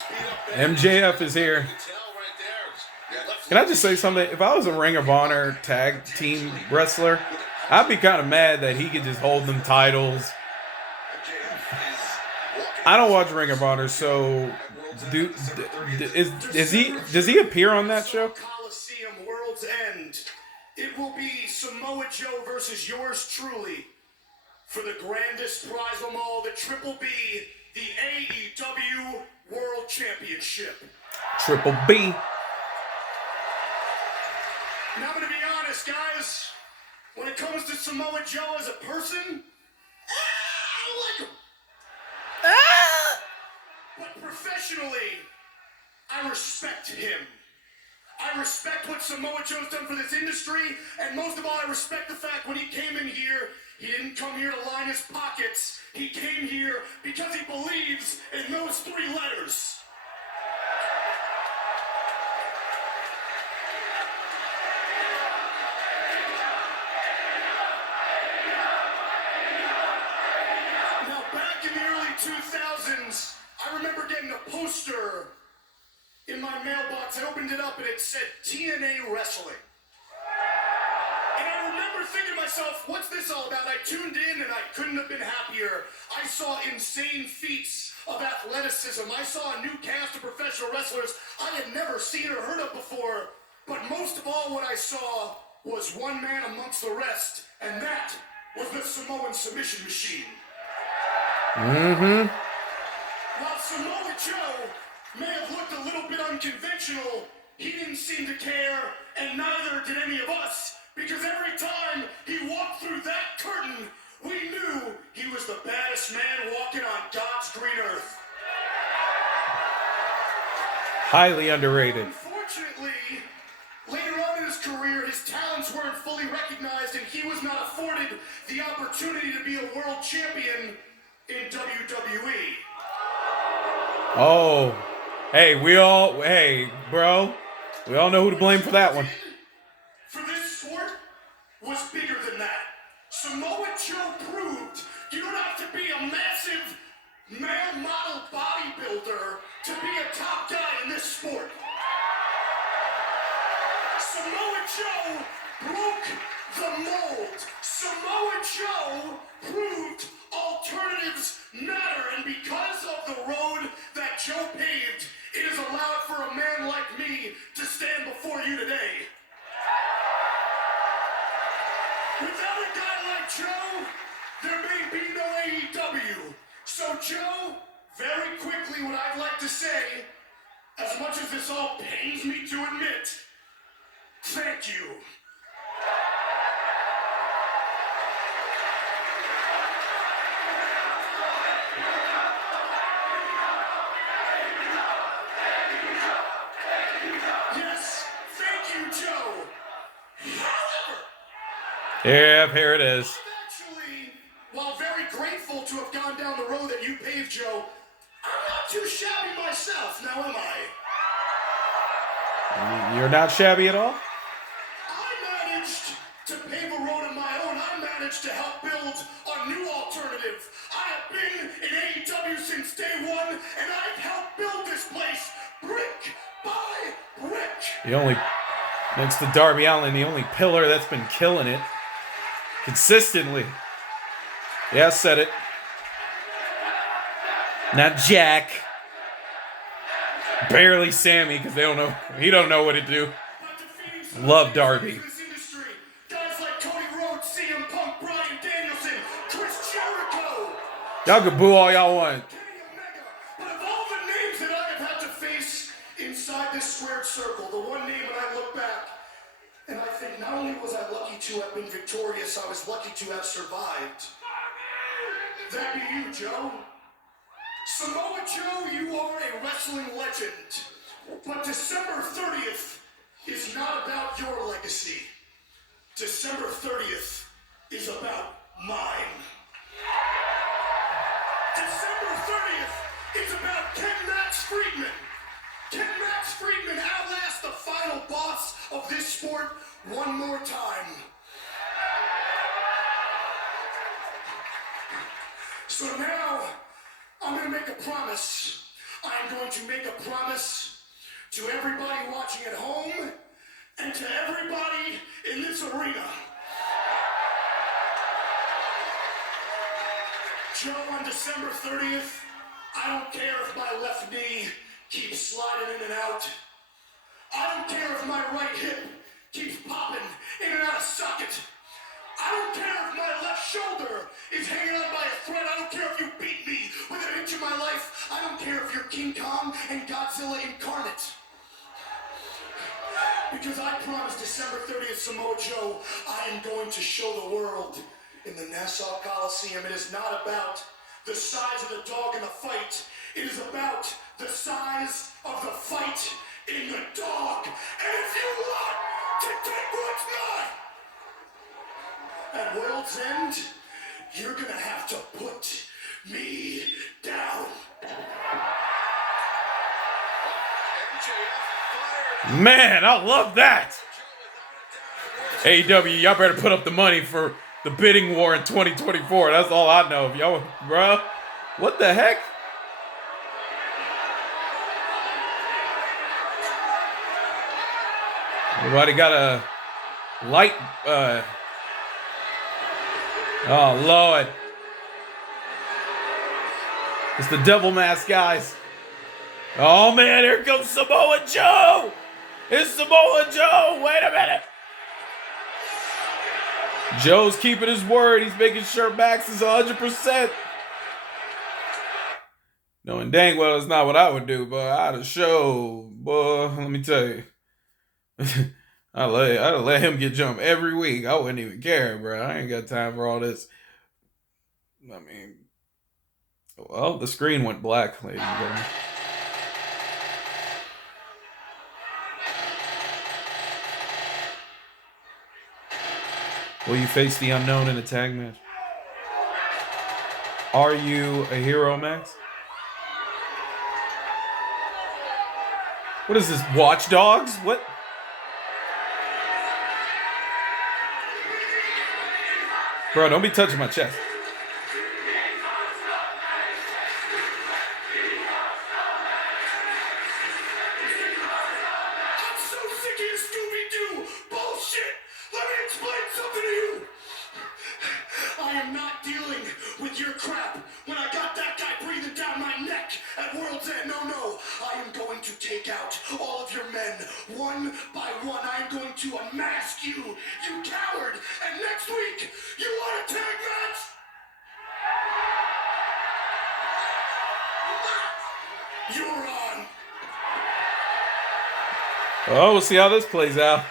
MJF is here. Can I just say something? If I was a Ring of Honor tag team wrestler, I'd be kind of mad that he could just hold them titles. I don't watch Ring of Honor, so does he appear on that show? Coliseum World's End. It will be Samoa Joe versus yours truly for the grandest prize of them all, the Triple B, the AEW World Championship. Triple B. Now I'm going to be honest, guys. When it comes to Samoa Joe as a person, I like him. But professionally, I respect him. I respect what Samoa Joe's done for this industry, and most of all, I respect the fact when he came in here, he didn't come here to line his pockets. He came here because he believes in those three letters. Now, back in the early 2000s, I remember getting a poster in my mailbox. I opened it up and it said TNA Wrestling. And I remember thinking to myself, what's this all about? I tuned in and I couldn't have been happier. I saw insane feats of athleticism. I saw a new cast of professional wrestlers I had never seen or heard of before. But most of all, what I saw was one man amongst the rest, and that was the Samoan submission machine. While Samoa Joe may have looked a little bit unconventional, he didn't seem to care, and neither did any of us, because every time he walked through that curtain, we knew he was the baddest man walking on God's green earth. Highly underrated. Unfortunately, later on in his career, his talents weren't fully recognized, and he was not afforded the opportunity to be a world champion in WWE. Oh, hey, bro, we all know who to blame for that one. For this sport was bigger than that. Samoa Joe proved you don't have to be a massive male model bodybuilder to be a top guy in this sport. Samoa Joe broke the mold. Samoa Joe proved alternatives matter, and because of the road that Joe paved, it is allowed for a man like me to stand before you today. Without a guy like Joe, there may be no AEW. So Joe, very quickly, what I'd like to say, as much as this all pains me to admit, thank you. Yes, thank you, Joe. However, Yeah, here it is. actually, while very grateful to have gone down the road that you paved, Joe, I'm not too shabby myself, now am I? You're not shabby at all? I managed to pave a road of my own. I managed to help build a new alternative. I have been in AEW since day one, and I've helped build this place brick by brick. Next to Darby Allin, the only pillar that's been killing it consistently. Yeah, I said it. Not Jack. Barely Sammy, because he don't know what to do. Love Darby. Guys like Cody Rhodes, CM Punk, Bryan Danielson, Chris Jericho, Y'all can boo all y'all want. Kenny Omega. But of all the names that I have had to face inside this squared circle, the one name when I look back, and I think not only was I lucky to have been victorious, I was lucky to have survived. That be you, Joe. Samoa Joe, you are a wrestling legend. But December 30th is not about your legacy. December 30th is about mine. December 30th is about Ken Max Friedman. Ken Max Friedman outlasts the final boss of this sport one more time. So now, I'm gonna make a promise. I'm going to make a promise to everybody watching at home and to everybody in this arena. Joe, on December 30th, I don't care if my left knee keeps sliding in and out. I don't care if my right hip keeps popping in and out of socket. I don't care if my left shoulder is hanging on by a thread. I don't care if you beat me with an inch of my life. I don't care if you're King Kong and Godzilla incarnate. Because I promised December 30th, Samoa Joe, I am going to show the world in the Nassau Coliseum. It is not about the size of the dog in the fight. It is about the size of the fight in the dog. And if you want to take what's mine, at World's End, you're gonna have to put me down. Man, I love that. AEW, y'all better put up the money for the bidding war in 2024. That's all I know. Y'all, bro, what the heck? Everybody got a light. Oh, Lord. It's the devil mask, guys. Oh, man, here comes Samoa Joe. It's Samoa Joe. Wait a minute. Joe's keeping his word. He's making sure Max is 100%. Knowing dang well it's not what I would do, but I'd have showed. Boy, let me tell you. I'd let him get jumped every week. I wouldn't even care, bro. I ain't got time for all this. I mean, well, the screen went black, ladies and gentlemen. Will you face the unknown in a tag match? Are you a hero, Max? What is this, Watch Dogs? What? Bro, don't be touching my chest. I'm so sick of your Scooby-Doo bullshit. Let me explain something to you. I am not dealing with your crap. When I got that guy breathing down my neck at World's End, no. I am going to take out all of your men one by one. I am going to unmask you, you coward. And next week, you want a tag match? You're on. Oh, we'll see how this plays out.